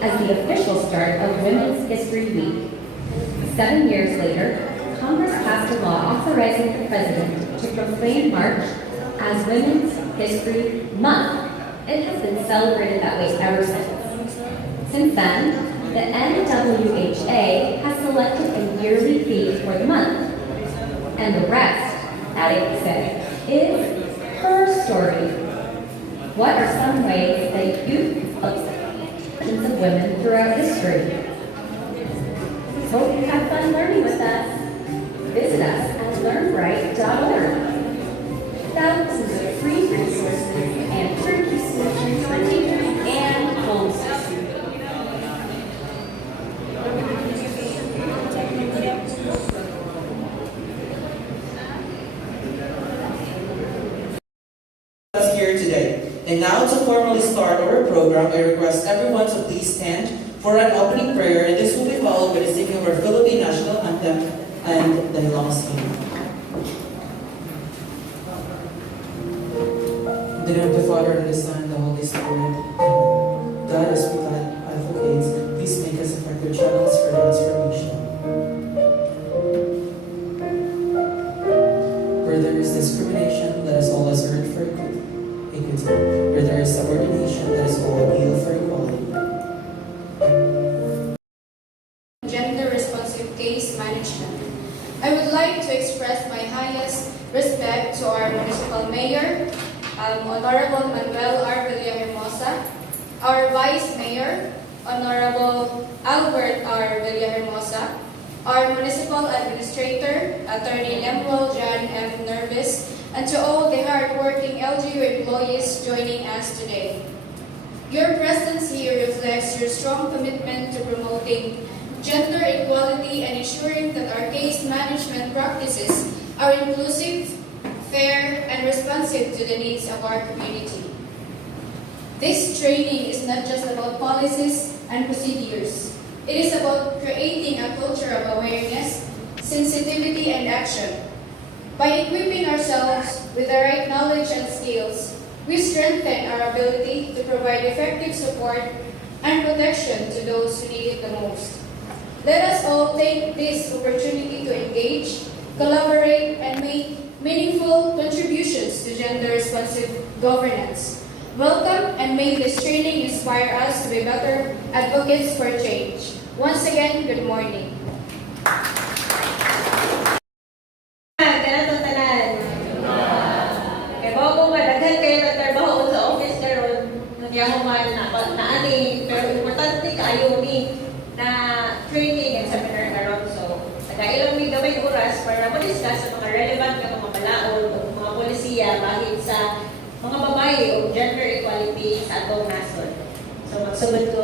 as the official start of Women's History Week. 7 years later, Congress passed a law authorizing the President to proclaim March as Women's History Month. It has been celebrated that way ever since. Since then, the NWHA has selected a yearly theme for the month. And the rest, Addie said, is her story. What are some ways that you of women throughout history? Hope you have fun learning with us. Visit us at learnbright.org. Thousands of free resources and turnkey solutions for teachers and homeschoolers. Us here today. And now to formally start our program, I request everyone to please stand for an opening prayer, and this will be followed by the singing of our Philippine National Anthem and the Hilong's Hymn. In the name of the Father, and the Son, and the Holy Spirit. God, as we advocates, please make us effective channels for transformation. Where there is discrimination, let us always urge for equity. Where there is subordination, let us all appeal for equality. Gender-responsive case management. I would like to express my highest respect to our municipal mayor, Honorable Manuel R. Villahermosa, our Vice Mayor, Honorable Albert R. Villahermosa, our Municipal Administrator, Attorney Lemuel John F. Nervis, and to all the hard-working LGU employees joining us today. Your presence here reflects your strong commitment to promoting gender equality and ensuring that our case management practices are inclusive, fair, and responsive to the needs of our community. This training is not just about policies and procedures. It is about creating a culture of awareness, sensitivity, and action. By equipping ourselves with the right knowledge and skills, we strengthen our ability to provide effective support and protection to those who need it the most. Let us all take this opportunity to engage, collaborate, and make meaningful contributions to gender-responsive governance. Welcome, and may this training inspire us to be better advocates for change. Once again, good morning. Pero importante kayo ni na training and seminar karon. So, nagailang may gamay oras para ma-discuss sa mga relevant na mga balaod o mga polisiya bahid sa mga babae o gender equality sa atong nasod. So, magsugod ko.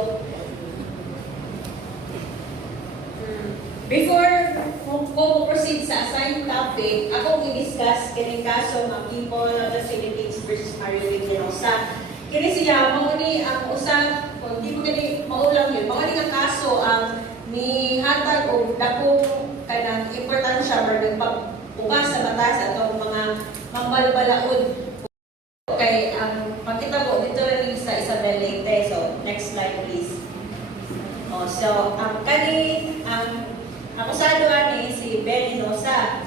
Before ko proceed sa assigned topic, akong i-discuss kining kaso ng People of the Philippines versus Mario Villahermosa. Kini siya, mauni ang usa, kung di mo gani maulang yun, mauni ang kaso ang ni hatag o dakong kanang importansya or nagpabukas sa batas atong mga mambalbalaod. Kay ang pagkita ko dito rin sa Isabel Leyte. So, next slide please. So, ang akusado ni si Ben Inosa.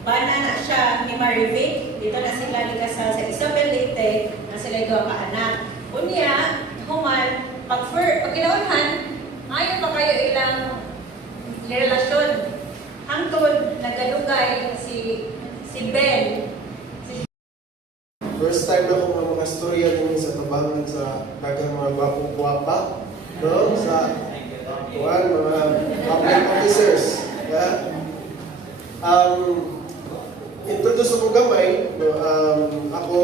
Bana na siya ni Marivic. Dito na sila likasal sa Isabel Leyte na sila doon ka anak. Unya, human, pagkinaunhan, ayaw pa kayo ilang relasyon. Hangtod, nagalugay si Ben. First time na ako mga storya din sa tabangan sa dagang mga gwapong-gwapa, no? Sa mga public officers. Yeah? Introduce ako gamay, no? Ako,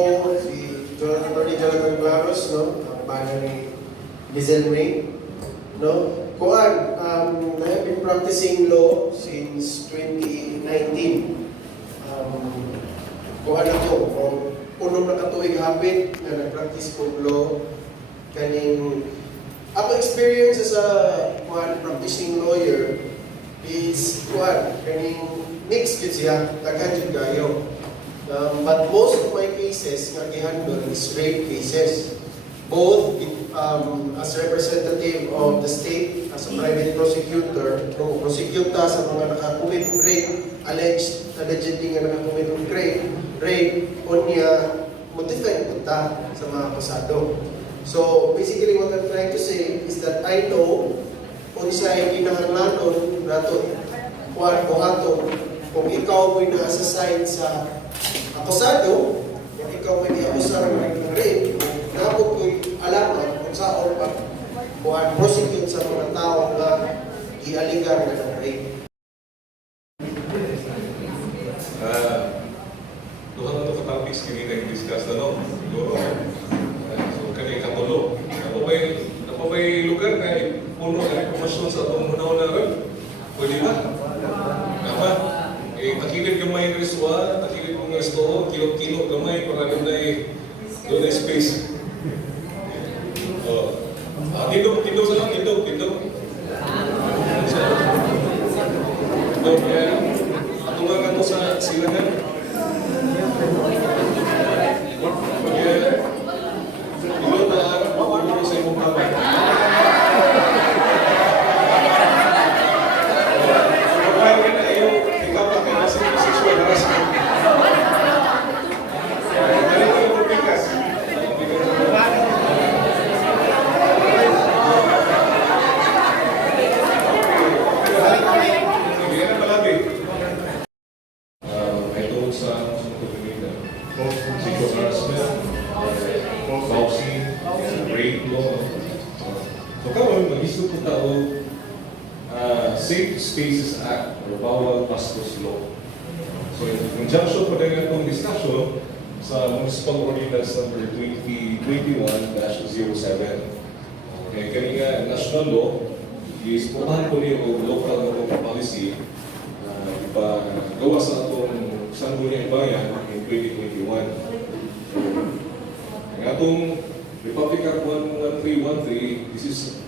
si Attorney Jonathan Claros, no? Bana ni Lizel May, no? Kuan, I have been practicing law since 2019. Kuan ako, unong nakatuig hapit na nag-practice ko law. Kaning, ako experience as a practicing lawyer is kaning mixed with siya, daghan jud kayo. But most of my cases nga gihandle is rape cases. Both as representative of the state, as a private prosecutor, no, prosecute ta sa mga nakakumit og rape, allegedly nga nakakumit og rape, unya, mo-defend punta sa mga akusado. So, basically what I'm trying to say is that I know unsay kinahanglanon nato buhaton kung ikaw mo'y na-assign sa akusado, kung ikaw mo'y i-akusar ng rape, dapat ko'y alaman kung saan prosecute sa mga tao na i-aligar ng rape. Duha na ito ka-topics kini na-discuss na no? Siguro. So, kani katulo. Napabay lugar na puno na informasyon sa itong muna-una rin. Pwede ba? Tama? Takilid gamay ng riswa, takilid mga store, kilo-kilo gamay para doon na space. Tindog sa lang, tindog. Tindog, kaya tumangan mo sa silangan. Safe Spaces Act or Bawal Bastos Law. So in conjunction pa din itong discussion sa Municipal Ordinance number 2021-07. Okay, kanina national law, isputahan ko niyo o local na policy ipagawa sa itong Sangguniang Bayan in 2021. Ang atong Republic Act 11313, this is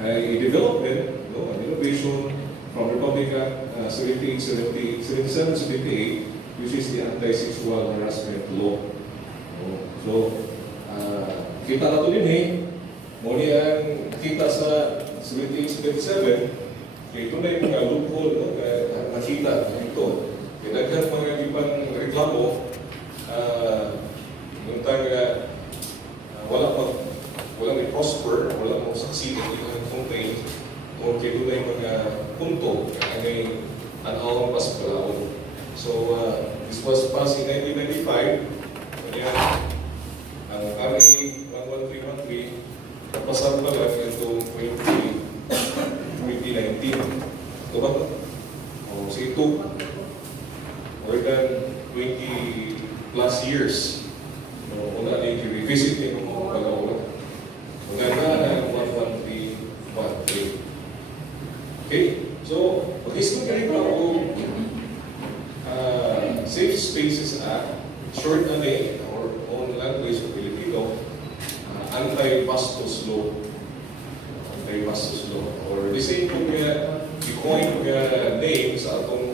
a development, an innovation from Republic Act 7778, which is the anti-sexual harassment law. So, kita na ito din muli ang kita sa 7877, kaya ito na yung mga loophole, nakita ito. Kaya mga ibang reklamo, yung taga wala may prosper, wala mong succeed in yung complaint, o kaya na yung mga punto na may anawang paspalaon. So, this was passed in 1995. Kaya, ang RA 11313, napasal pa lang itong 2019. Ito ba ito? O, so ito, more than 20 plus years. Una na yung revisit yung mga pag-aula. Maganda na 11313. Okay, so mag-history pa ako Safe Spaces Act, short na name, or own language of Filipino, anti-bastos law. Anti-bastos law. Or the same kung i-coin name sa atong